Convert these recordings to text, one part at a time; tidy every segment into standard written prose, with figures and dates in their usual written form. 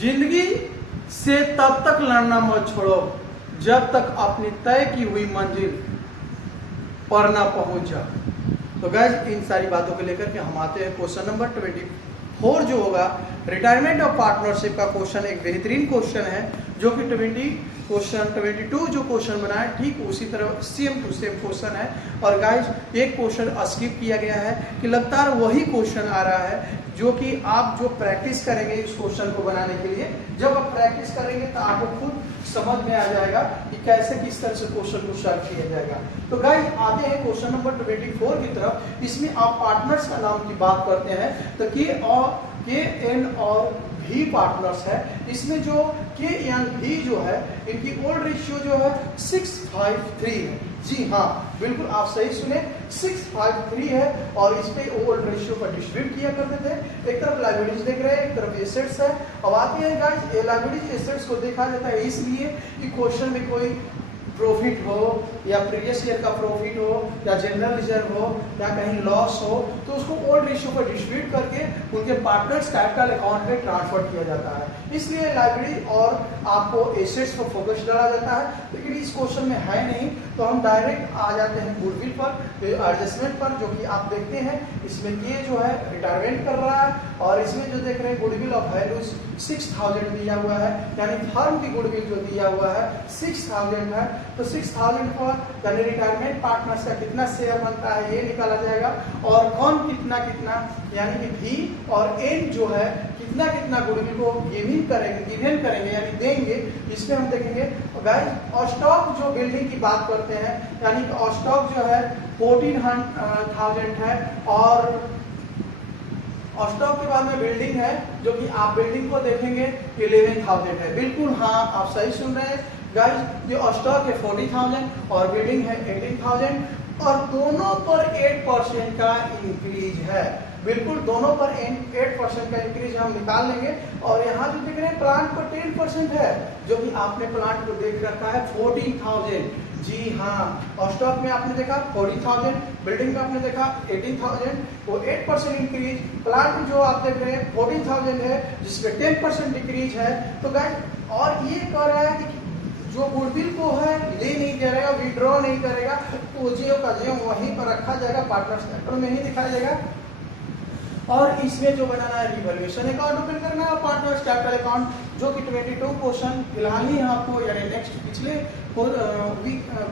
जिंदगी से तब तक लड़ना मत छोड़ो जब तक अपनी तय की हुई मंजिल पर ना पहुंच जाओ। तो गाइस इन सारी बातों को लेकर के हम आते हैं क्वेश्चन नंबर 24 जो होगा रिटायरमेंट ऑफ पार्टनरशिप का क्वेश्चन। एक बेहतरीन क्वेश्चन है जो कि 22 जो क्वेश्चन बना है ठीक उसी तरह सेम टू सेम क्वेश्चन है। और गाइस एक क्वेश्चन स्किप किया गया है कि लगातार वही क्वेश्चन आ रहा है जो कि आप जो प्रैक्टिस करेंगे इस क्वेश्चन को बनाने के लिए, जब आप प्रैक्टिस करेंगे तो आपको खुद समझ में आ जाएगा कि कैसे किस तरह से क्वेश्चन को सॉल्व किया जाएगा। तो गाइस आते हैं क्वेश्चन नंबर 24 की तरफ। इसमें आप पार्टनर्स का नाम की बात करते हैं तो के एन और भी पार्टनर्स है। इसमें जो के एन भी जो है इनकी ओल्ड रेशियो जो है 653 है। जी हाँ बिल्कुल आप सही सुने 653 है। और इस पे ओल्ड रेशियो पर डिस्ट्रीब्यूट किया करते थे। एक तरफ लाइबिलिटीज देख रहे हैं एक तरफ एसेट्स है। अब आते हैं गाइस ये लाइबिलिटीज एसेट्स को देखा जाता है इसलिए कि क्वेश्चन में कोई प्रॉफिट हो या प्रीवियस ईयर का प्रॉफिट हो या जनरल रिजर्व हो या कहीं लॉस हो तो उसको ओल्ड रेशियो पर डिस्ट्रीब्यूट करके उनके पार्टनर्स कैपिटल अकाउंट में ट्रांसफर किया जाता है। इसलिए लाइब्रेरी और आपको एसेट्स पर फोकस डाला जाता है, लेकिन इस क्वेश्चन में है नहीं तो हम डायरेक्ट आ जाते हैं गुडविल पर एडजस्टमेंट पर, जो कि आप देखते हैं इसमें ये जो है रिटायरमेंट कर रहा है और इसमें जो देख रहे हैं गुडविल ऑफ वैल्यूज 6000 दिया हुआ है, यानी फर्म की गुडविल जो दिया हुआ है 6000 है। तो 6000 पर यानी रिटायरमेंट पार्टनर्स का कितना शेयर बनता है ये निकाला जाएगा और कौन कितना कितना यानी कि भी और एन जो है कितना कितना गुडविल को गिवन करेंगे यानी देंगे। इसमें हम देखेंगे गाइस स्टॉक जो बिल्डिंग की बात करते हैं यानी कि स्टॉक जो है 14,000 है और स्टॉक के बाद में बिल्डिंग है जो कि आप बिल्डिंग को देखेंगे 11,000 है। बिल्कुल हाँ आप सही सुन रहे हैं गाइस, ये स्टॉक है 40,000 और बिल्डिंग है 18,000 और दोनों पर 8% का इंक्रीज है। बिल्कुल दोनों पर 8% का इंक्रीज हम निकाल लेंगे। और यहाँ जो देख रहे हैं प्लांट पर 10% है जो कि आपने प्लांट को देख रखा है 14,000। जी हाँ स्टॉक में आपने देखा 40,000, बिल्डिंग में आपने देखा 18,000, वो 8% इंक्रीज। प्लांट जो आप देख रहे हैं 14,000 है जिसमें 10% डिक्रीज है। तो गाइस और ये कह रहा है कि जो गुडविल को है ले नहीं करेगा विड्रॉ नहीं करेगा तो जियो का जियो वहीं पर रखा जाएगा, पार्टनर्स कैपिटल में ही दिखाया जाएगा। और इसमें जो बनाना है रिवैल्यूएशन अकाउंट ओपन करना है और पार्टनर्स कैपिटल अकाउंट जो कि 22 क्वेश्चन फिलहाल ही आपको यानी नेक्स्ट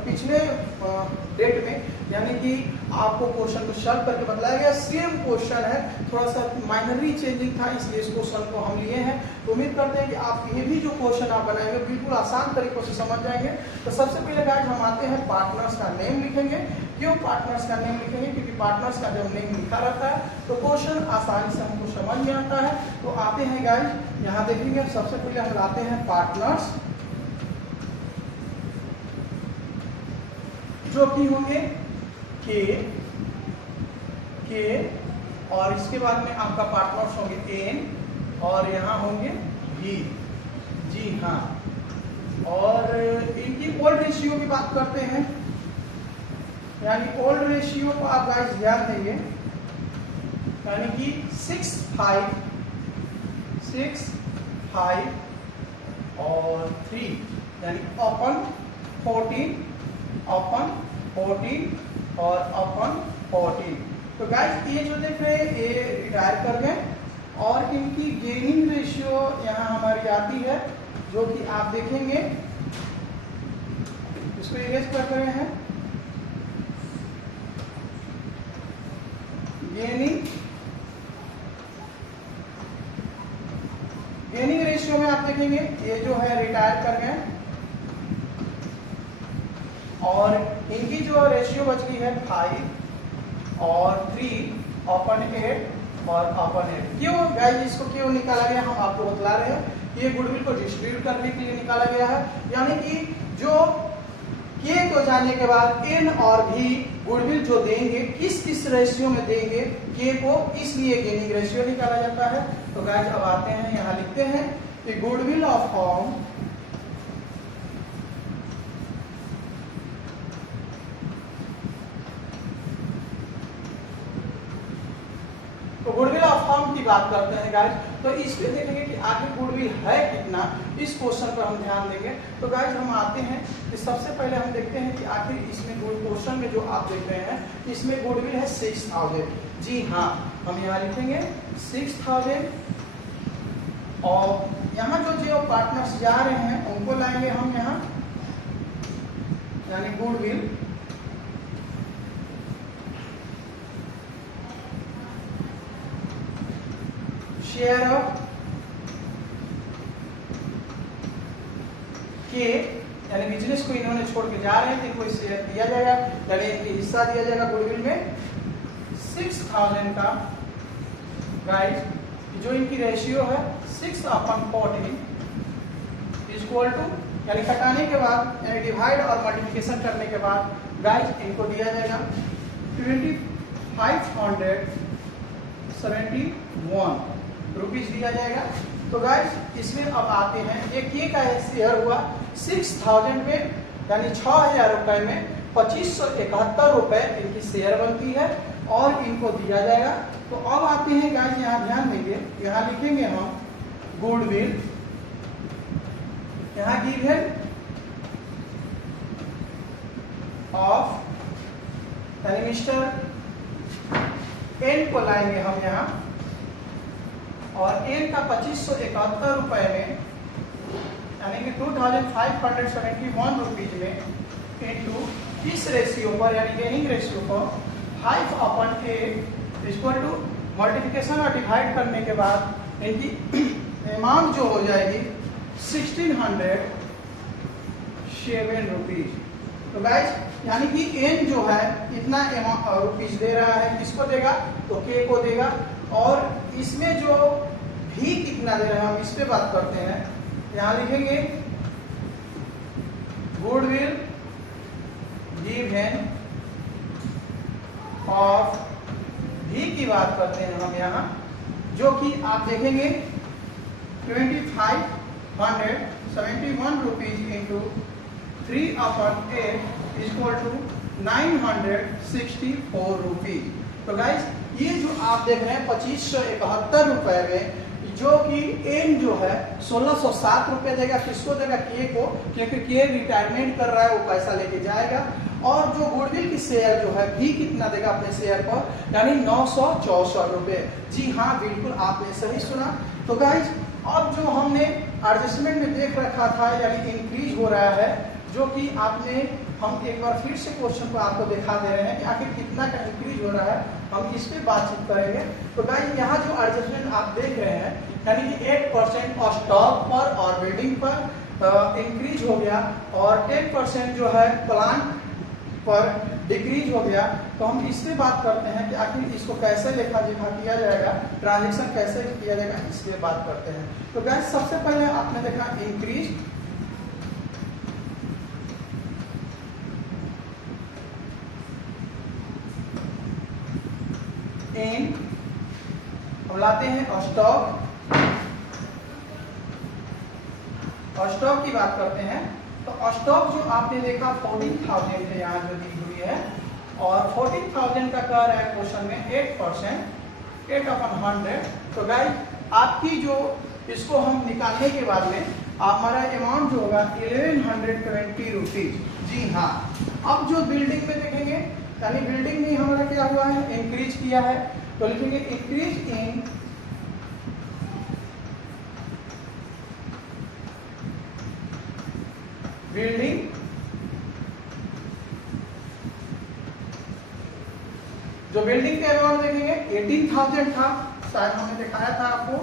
पिछले डेट में यानी कि आपको क्वेश्चन को सॉल्व करके बताया गया। सेम क्वेश्चन है, थोड़ा सा माइनरली चेंजिंग था इसलिए इस क्वेश्चन को हम लिए हैं। तो उम्मीद करते हैं कि आप ये भी जो क्वेश्चन आप बनाएंगे बिल्कुल आसान तरीकों से समझ जाएंगे। तो सबसे पहले गाइस हम आते हैं पार्टनर्स का नेम लिखेंगे। क्यों पार्टनर्स का नेम लिखेंगे? क्योंकि पार्टनर्स का जब नेम लिखा रहता है तो क्वेश्चन आसानी से हमको समझ में आता है। तो आते हैं गाइस यहाँ देखेंगे सबसे पहले हम लाते हैं पार्टनर्स जो कि होंगे के और इसके बाद में आपका पार्टनर्स होंगे एन और यहाँ होंगे भी। जी हाँ और इनकी ओल्ड रेशियो की बात करते हैं यानी ओल्ड रेशियो को आप गाइस ध्यान देंगे यानी कि 6, 5 और 3 यानी अपन 14 और अपन 14। तो गाइस ये जो देख रहे हैं ये रिटायर कर गए और इनकी गेनिंग रेशियो यहाँ हमारी आती है जो कि आप देखेंगे इसको इरेज कर रहे हैं। गेनिंग रेशियो में आप देखेंगे ये जो है रिटायर कर गए और इनकी जो रेशियो बच गई है 5 और 3 अपन 8 और अपन 8। क्यों गाइस इसको क्यों निकाला गया हम आपको बतला रहे हैं। ये गुडविल को डिस्ट्रीब्यूट करने के लिए निकाला गया है यानी कि जो के को जाने के बाद एन और भी गुडविल जो देंगे किस रेशियो में देंगे के को, इसलिए गेनिंग रेशियो निकाला जाता है। तो गाइस अब आते हैं यहाँ लिखते हैं कि goodwill of firm goodwill of firm की बात करते हैं गाइस तो इस पे देखेंगे कि आखिर गुडविल है कितना, इस क्वेश्चन पर हम ध्यान देंगे। तो गाइस हम आते हैं कि सबसे पहले हम देखते हैं कि आखिर इसमें क्वेश्चन में जो आप देख रहे हैं इसमें गुडविल है 6000। जी हाँ, हम यहाँ लिखेंगे 6000 और यहाँ जो पार्टनर्स जा रहे हैं उनको लाएंगे हम यहाँ, यानी गुडविल शेयर ऑफ के, यानी बिजनेस को इन्होंने छोड़ के जा रहे थे, कोई शेयर दिया जाएगा, यानी इनकी हिस्सा दिया जाएगा गुडविल में 6000 का। गाइस जो इनकी रेशियो है 6/14 इक्वल टू, यानी कटाने के बाद यानी डिवाइड और मल्टीप्लिकेशन करने के बाद गाइस इनको दिया जाएगा 2571 रुपीज दिया जाएगा। तो गाइस इसमें अब आते हैं, एक ये का शेयर हुआ 6000 में, यानी 6000 रुपए में 2571 रुपए इनकी शेयर बनती है और इनको दिया जाएगा। तो अब आते हैं गाइस, यहाँ ध्यान देंगे, यहाँ लिखेंगे हम गुडविल, यहाँ गिवन ऑफ, यानी मिस्टर एन को लाएंगे हम यहाँ, और एन का 2571 रुपए में, यानी कि 2571 रुपीज में इंटू इस रेशियो पर, यानी गेनिंग रेशियो पर 5/8 इक्वल टू मल्टीप्लिकेशन और डिवाइड करने के बाद इनकी अमाउंट जो हो जाएगी 1607 रुपीज। तो गाइस यानी कि एन जो है इतना रुपीज दे रहा है, किसको देगा, तो के को देगा, और इसमें जो भी कितना दे रहा है हम इस पे बात करते हैं। यहाँ लिखेंगे गुडविल गिवन ऑफ भी की बात करते हैं हम यहाँ, जो कि आप देखेंगे 2571 rupees into 3/8 equal to 964 rupees. तो गाइस ये जो आप देख रहे हैं 2571 रुपए में, जो कि एन जो है 1607 रुपए देगा, किसको देगा, के को, क्योंकि के रिटायरमेंट कर रहा है, वो पैसा लेके जाएगा। और जो गुडविल की शेयर जो है भी कितना देगा अपने शेयर पर, यानी 964 रुपए। जी हाँ, बिल्कुल आपने सही सुना। तो गाइज अब जो हमने एडजस्टमेंट में देख रखा था, यानी इंक्रीज हो रहा है, जो कि आपने, हम एक बार फिर से क्वेश्चन को आपको दिखा दे रहे हैं कि आखिर कितना का इंक्रीज हो रहा है, हम इस पे बातचीत करेंगे। तो गाइस यहाँ जो एडजस्टमेंट आप देख रहे हैं, यानी कि 8% स्टॉक पर और बिल्डिंग पर इंक्रीज हो गया, और 10% जो है प्लांट पर डिक्रीज हो गया। तो हम इस पे बात करते हैं कि आखिर इसको कैसे लेखा जोखा किया जाएगा, ट्रांजेक्शन कैसे किया जाएगा, इस पे बात करते हैं। तो गाइस सबसे पहले आपने देखा इंक्रीज, इन हम लाते हैं स्टॉक, और स्टॉक की बात करते हैं। तो स्टॉक जो आपने देखा 14,000 है, यहाँ जो दी हुई है, और 14,000 का कह रहा है क्वेश्चन में 8%, 8/100। तो गाइस आपकी जो इसको हम निकालने के बाद में हमारा अमाउंट जो होगा 1120 रुपीज। जी हाँ, अब जो बिल्डिंग में देखेंगे, यानी बिल्डिंग में हमारा क्या हुआ है, इंक्रीज किया है, तो लिखेंगे इंक्रीज इन बिल्डिंग जो बिल्डिंग का अमाउंट देखेंगे 18,000 था, शायद हमने दिखाया था आपको।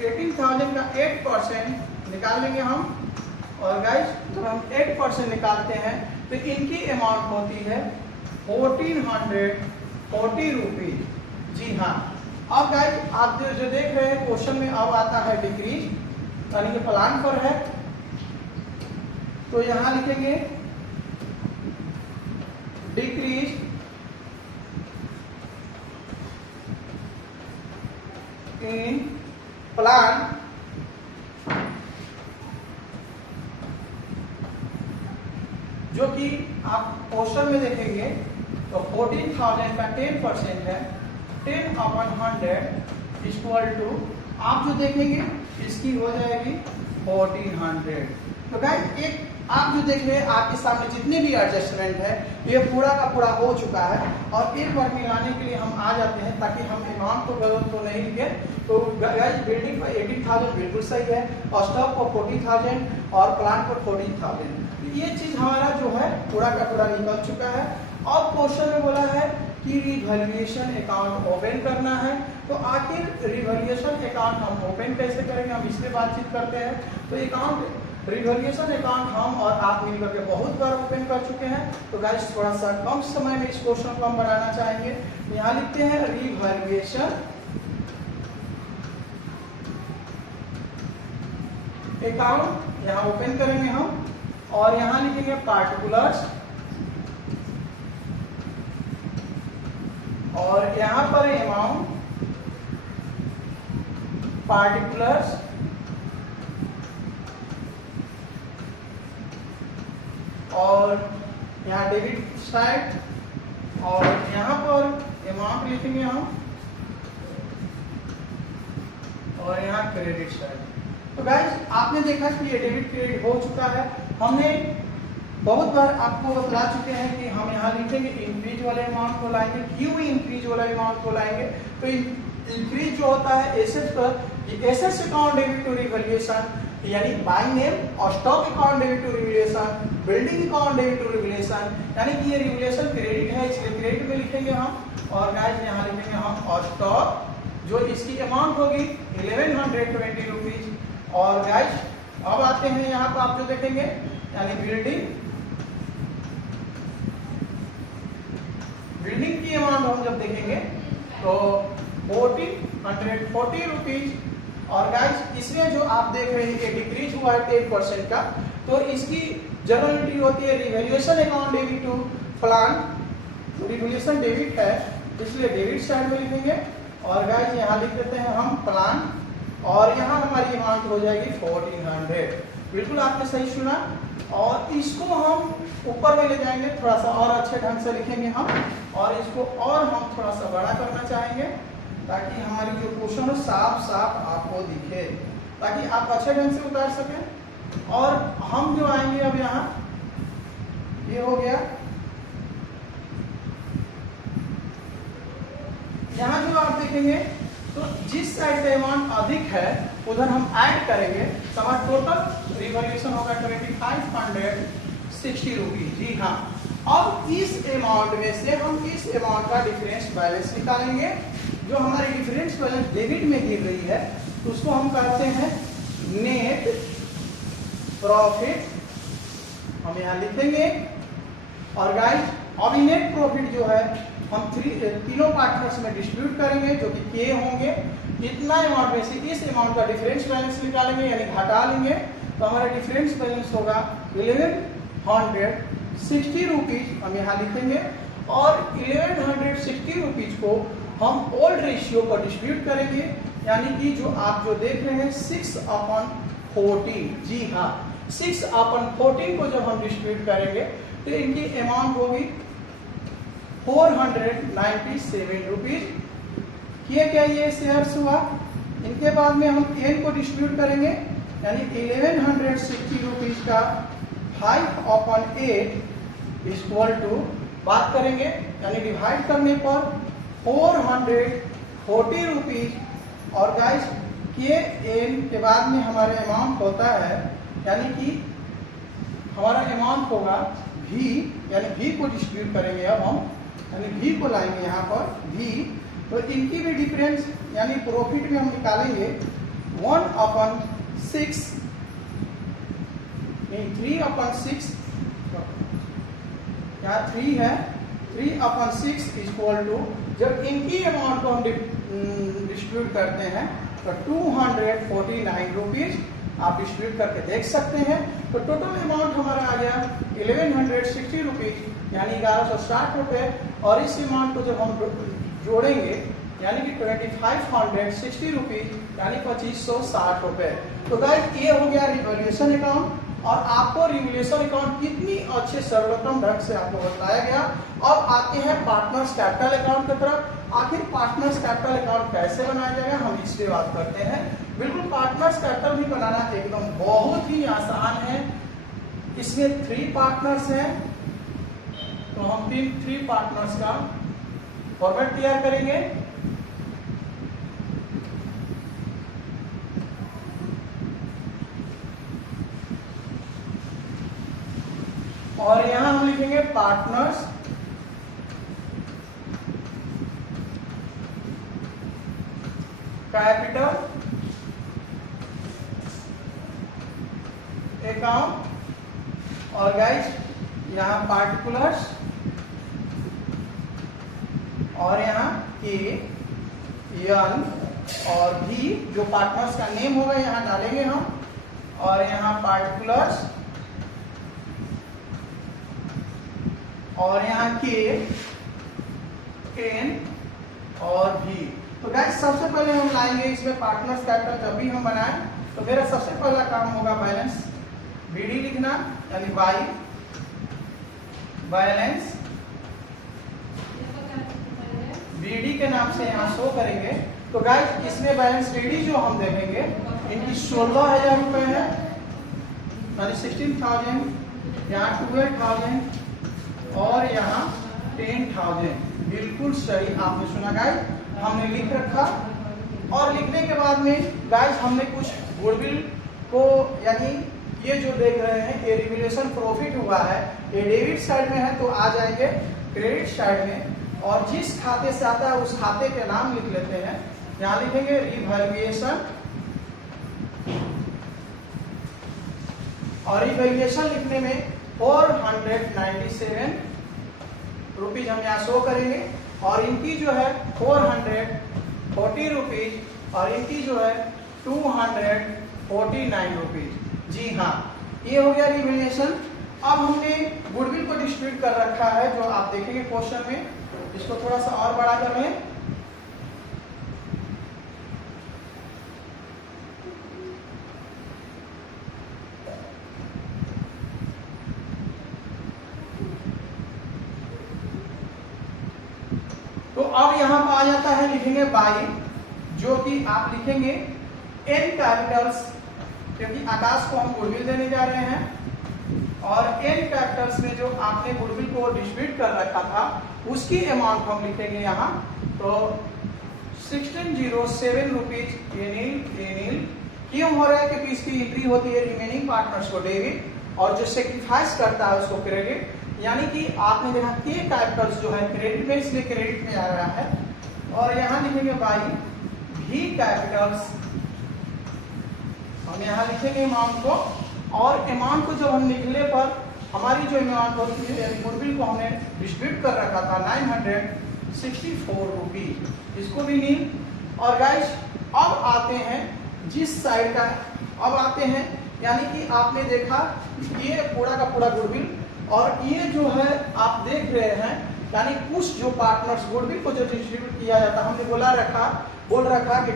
18,000 का 8% निकाल लेंगे हम, और गाइस जब हम 8% निकालते हैं तो इनकी अमाउंट होती है 1440 रुपीज। जी हाँ, अब गाइस आप जो देख रहे हैं क्वेश्चन में अब आता है डिक्रीज, यानी कि प्लान पर है, तो यहां लिखेंगे डिक्रीज इन प्लान जो कि आप क्वेश्चन में देखेंगे तो 14,000 का 10% है, 10/100 इक्वल टू आप जो देखेंगे इसकी हो जाएगी 1400। तो गाइस एक आप जो देख रहे हैं आपके सामने जितने भी एडजस्टमेंट है ये पूरा का पूरा हो चुका है। और एक बार मिलाने के लिए हम आ जाते हैं ताकि हम अमाउंट को गलत तो नहीं लिखे। तो गाइस बिल्डिंग पर 18,000 बिल्कुल सही है और स्टॉक पर 40,000 और प्लांट पर 14,000। ये चीज हमारा जो है पूरा का पूरा निकल चुका है। और क्वेश्चन में बोला है कि रिवैल्यूएशन अकाउंट ओपन करना है। तो आखिर रिवैल्यूएशन अकाउंट हम ओपन कैसे करेंगे, हम इस पे बातचीत करते हैं। तो अकाउंट रिवैल्यूएशन अकाउंट हम और आप मिलकर के बहुत बार ओपन कर चुके हैं। तो गाइस थोड़ा सा कम समय में इस क्वेश्चन को हम बनाना चाहेंगे। यहाँ लिखते हैं रिवैल्यूएशन अकाउंट, यहाँ ओपन करेंगे हम और यहाँ लिखेंगे पार्टिकुलर्स और यहाँ पर अमाउंट पार्टिकुलर्स और यहाँ डेबिट साइड और यहाँ पर अमाउंट लिखेंगे हम और यहाँ क्रेडिट साइड। तो गाइस आपने देखा कि ये डेबिट क्रेडिट हो चुका है। हमने बहुत बार आपको बता चुके हैं कि हम यहाँ लिखेंगे इंक्रीज वाले अमाउंट को लाएंगे। क्यों इंक्रीज वाले अमाउंट को लाएंगे? तो इंक्रीज जो होता है एसेट्स पर, assets account debit to revaluation यानी बाइंग नेम और stock account debit to revaluation, building account debit to revaluation, यानी कि ये रिवैल्यूएशन क्रेडिट है इसलिए क्रेडिट में लिखेंगे हम। और गाइस यहाँ लिखेंगे हम और स्टॉक जो इसकी अमाउंट होगी 1120 रुपीज। और गाइस अब आते हैं यहाँ पर आप जो देखेंगे यानी बिल्डिंग की अमाउंट हम जब देखेंगे तो 1440 रुपीज। और गाइस इसमें जो आप देख रहे हैं डिक्रीज हुआ है 10% का। तो इसकी जनरलिटी होती है revaluation account debit to plan. तो रिवैल्यूएशन डेबिट है इसलिए डेबिट साइड में लिखेंगे। और गाइस यहाँ लिख देते हैं हम प्लान और यहाँ हमारी अमाउंट हो जाएगी 1400। बिल्कुल आपने सही सुना। और इसको हम ऊपर में ले जाएंगे, थोड़ा सा और अच्छे ढंग से लिखेंगे हम और इसको और हम थोड़ा सा बड़ा करना चाहेंगे ताकि हमारी जो क्वेश्चन है साफ साफ आपको दिखे, ताकि आप अच्छे ढंग से उतार सकें। और हम जो आएंगे अब यहाँ ये हो गया, यहाँ जो आप देखेंगे तो जिस साइड का अमाउंट अधिक है उधर हम ऐड करेंगे तो हमारा टोटल रिवैल्यूएशन होगा 2560 रुपीज। जी हाँ, अब इस अमाउंट में से हम इस अमाउंट का डिफरेंस बैलेंस निकालेंगे। जो हमारी डिफरेंस बैलेंस डेबिट में गिर रही है तो उसको हम कहते हैं नेट प्रॉफिट, हम यहाँ लिखेंगे। और गाइस अब नेट प्रॉफिट जो है हम तीनों पार्टनर्स में डिस्ट्रीब्यूट करेंगे जो कि के होंगे। इतना अमाउंट में से इस अमाउंट का डिफरेंस बैलेंस निकालेंगे यानी घटा लेंगे तो हमारा डिफरेंस बैलेंस होगा 1160 रुपीज, हम यहाँ लिखेंगे। और 1160 रुपीज को हम ओल्ड रेशियो पर डिस्ट्रीब्यूट करेंगे यानी कि जो आप जो देख रहे हैं 6/14। जी हाँ, 6/14 को जब हम डिस्ट्रीब्यूट करेंगे तो इनकी अमाउंट होगी 497 रुपीज। किए क्या ये शेयर्स हुआ। इनके बाद में हम n को डिस्ट्रीब्यूट करेंगे यानी 1160 रुपीज का 5/8 इक्वल टू बात करेंगे यानी डिवाइड करने पर 440 रुपीज। और गाइस के n के बाद में हमारे अमाउंट होता है यानी कि हमारा अमाउंट होगा v, यानी v को डिस्ट्रीब्यूट करेंगे अब हम यानी v को लाएंगे यहाँ पर v। तो इनकी भी डिफरेंस यानी प्रॉफिट में हम निकालेंगे 1/6 नहीं 3/6, यहाँ 3 है 3/6 इक्वल टू जब इनकी अमाउंट को हम डिस्ट्रीब्यूट करते हैं तो 249 रुपीज आप डिस्ट्रीब्यूट करके देख सकते हैं। तो टोटल अमाउंट हमारा आ गया 1160 रुपीज यानी 1160 रुपये। और इस अमाउंट को जब हम जोड़ेंगे यानी कि 2560 रुपीज यानी 2560 रुपये। तो गाइस ये हो गया रिवैल्यूएशन अकाउंट। और आपको रिवैल्यूएशन अकाउंट कितनी अच्छे सरलतम ढंग से आपको बताया गया। अब आते हैं पार्टनर्स कैपिटल अकाउंट की तरफ। आखिर पार्टनर्स कैपिटल अकाउंट कैसे बनाया जाएगा, हम इस पे बात करते हैं। बिल्कुल पार्टनर्स कैपिटल भी बनाना एकदम बहुत ही आसान है। इसमें 3 पार्टनर्स हैं, तो हम 3 पार्टनर्स का फॉर्मेट तैयार करेंगे। और यहां हम लिखेंगे पार्टनर्स कैपिटल अकाउंट, और गाइज यहां पार्टिकुलर्स, और यहां के एन और भी जो पार्टनर्स का नेम होगा यहां डालेंगे हम, और यहां पार्टिकुलर्स, और यहाँ के एन और भी। तो गाइस सबसे पहले हम लाएंगे इसमें पार्टनर्स कैपिटल। जब भी हम बनाएं तो मेरा सबसे पहला काम होगा बैलेंस बीडी लिखना, यानी बाई बैलेंस बीडी के नाम से यहाँ शो करेंगे। तो गाइस इसमें बैलेंस बीडी जो हम देखेंगे इनकी 16,000 रुपए है, यानी 16,000, यहाँ 12,000 और यहाँ 10,000। बिल्कुल सही आपने सुना गाइस, हमने लिख रखा। और लिखने के बाद में गाइस हमने कुछ गुडविल को, यानी ये जो देख रहे हैं ये रिवैल्यूएशन प्रॉफिट हुआ है, ये डेबिट साइड में है तो आ जाएंगे क्रेडिट साइड में, और जिस खाते से आता है उस खाते के नाम लिख लेते हैं। यहाँ लिखेंगे रिवैल्यूएशन, और रिवैल्यूएशन लिखने में 497 रुपीज हम यहाँ शो करेंगे, और इनकी जो है 440 रुपीज, और इनकी जो है 249 रुपीज। जी हाँ, ये हो गया रिवैल्यूएशन। अब हमने गुडविल को डिस्ट्रीब्यूट कर रखा है, जो आप देखेंगे क्वेश्चन में। इसको थोड़ा सा और बड़ा कर लें। तो अब यहां पर आ जाता है, लिखेंगे बाई, जो कि आप लिखेंगे एन कैपिटल्स, क्योंकि आकाश को हम गुडविल देने जा रहे हैं, और एन कैपिटल्स में जो आपने गुडविल को डिस्ट्रीब्यूट कर रखा था उसकी अमाउंट हम लिखेंगे यहाँ। तो 1607 रुपीज एनिल। क्यों हो रहा है? क्योंकि इसकी एंट्री होती है रिमेनिंग पार्टनर्स को डेबिट, और जो सेक्रीफाइस करता है उसको क्रेडिट। यानी कि आपने देखा के कैपिटल्स जो है क्रेडिट में, इसलिए क्रेडिट में आ रहा है। और यहाँ लिखेंगे बाई भी कैपिटल्स, हम यहाँ लिखेंगे अमाउंट को, और अमाउंट को जब हम निकले पर हमारी जो अमाउंट होती है, गुडविल को हमने डिस्ट्रीब्यूट कर रखा था 964 रुपीज, इसको भी नहीं। और गाइस अब आते हैं जिस साइड का, अब आते हैं यानी कि आपने देखा ये पूरा का पूरा गुडविल, और ये जो है आप देख रहे हैं, यानी कुछ जो पार्टनर्स गुडविल को जो डिस्ट्रीब्यूट किया जाता, हमने बोल रखा कि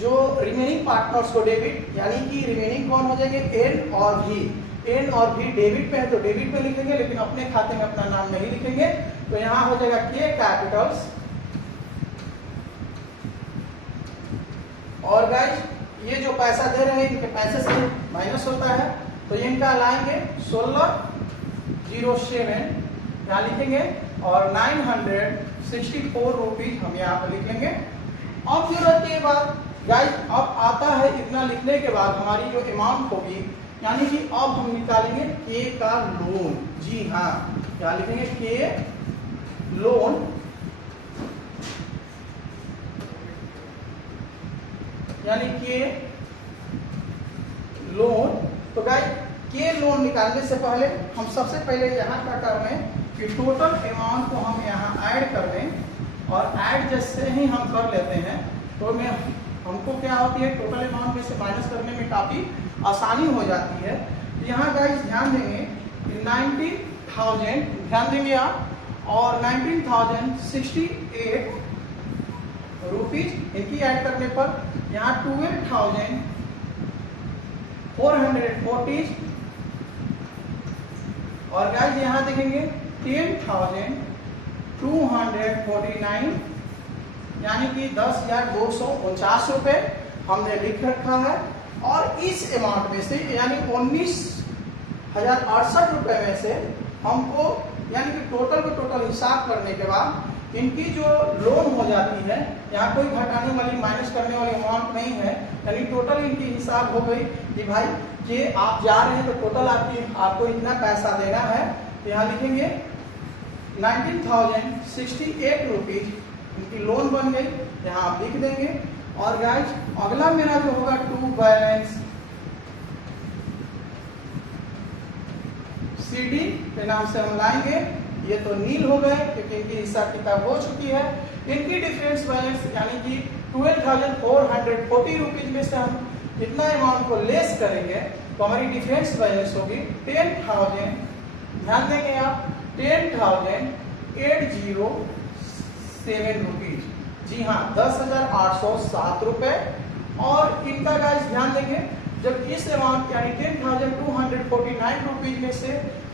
जो रिमेनिंग पार्टनर्स को डेबिट, यानी कि रिमेनिंग कौन हो जाएंगे? एन और भी। एन और भी डेबिट पे है तो डेबिट पे लिखेंगे, लेकिन अपने खाते में अपना नाम नहीं लिखेंगे। तो यहाँ हो जाएगा के कैपिटल्स, और गाइस ये जो पैसा दे रहे हैं इनके पैसे से माइनस होता है, तो इनका लाएंगे 1607 यहाँ लिखेंगे, और 964 रुपीज हम यहाँ पर लिख लेंगे। अब जरूरत के बाद गाइस अब आता है, इतना लिखने के बाद हमारी जो अमाउंट होगी, यानी कि अब हम निकालेंगे के का लोन। जी हाँ, क्या लिखेंगे? के लोन, यानी के लोन। तो गाइस के लोन निकालने से पहले हम सबसे पहले यहाँ क्या कर रहे हैं कि टोटल अमाउंट को हम यहाँ ऐड कर दें, और ऐड जैसे ही हम कर लेते हैं तो हमको क्या होती है, टोटल अमाउंट में से माइनस करने में काफी आसानी हो जाती है। यहाँ गाइस ध्यान देंगे 19,000 ध्यान देंगे आप, और 19,068 रुपीज इनकी ऐड करने पर यहाँ 12,440, और गाइस यहाँ देखेंगे 10,249 यानी कि 10,249 हमने लिख रखा है। और इस अमाउंट में से यानी 19,068 में से हमको यानी कि टोटल को टोटल हिसाब करने के बाद इनकी जो लोन हो जाती है, यहाँ कोई घटाने वाली माइनस करने वाली अमाउंट नहीं है, यानी टोटल इनकी हिसाब हो गई कि भाई कि आप जा रहे हैं तो टोटल आपको इतना पैसा देना है। तो यहाँ लिखेंगे 19,068 रुपीज इनकी लोन बन गई, यहाँ आप लिख देंगे। और गाइस अगला मेरा जो होगा टू बैलेंस CD के नाम से हम लाएंगे। ये तो नील हो गए क्योंकि इनकी हिसाब किताब हो चुकी है। इनकी डिफरेंस बैलेंस यानी कि 12,440 रुपीज में से हम इतना अमाउंट को लेस करेंगे तो हमारी डिफरेंस बैलेंस होगी 10,000, ध्यान देंगे आप, 10,807 रुपीज। जी हाँ, 10,807 रुपए। और इनका गाइस ध्यान देंगे, जब इस अमाउंट यानी 10,249 रुपीज में से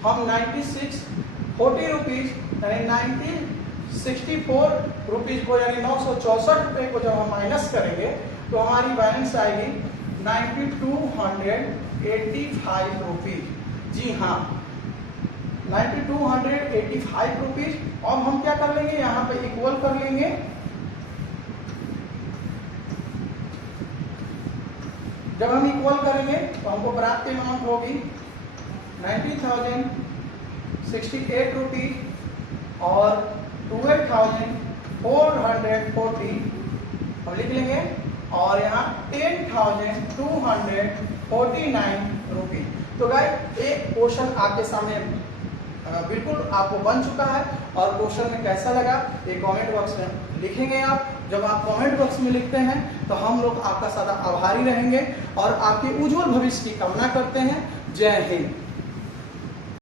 हम 9640 रुपीज यानी 964 रुपीज को यानी 964 रुपए को जब हम माइनस करेंगे तो हमारी बैलेंस आएगी 9,285 रुपीज। जी हाँ, 9,285 रुपीज। और हम क्या कर लेंगे, यहाँ पे इक्वल कर लेंगे। जब हम इक्वल करेंगे तो हमको प्राप्त अमाउंट होगी 90,068 रुपीज और 12,440 हम लिख लेंगे। और यहाँ 10,249 रुपीज। तो गाइस एक क्वेश्चन आपके सामने बिल्कुल आपको बन चुका है। और क्वेश्चन में कैसा लगा ये कमेंट बॉक्स में लिखेंगे आप। जब आप कमेंट बॉक्स में लिखते हैं तो हम लोग आपका सदा आभारी रहेंगे और आपके उज्जवल भविष्य की कामना करते हैं। जय हिंद।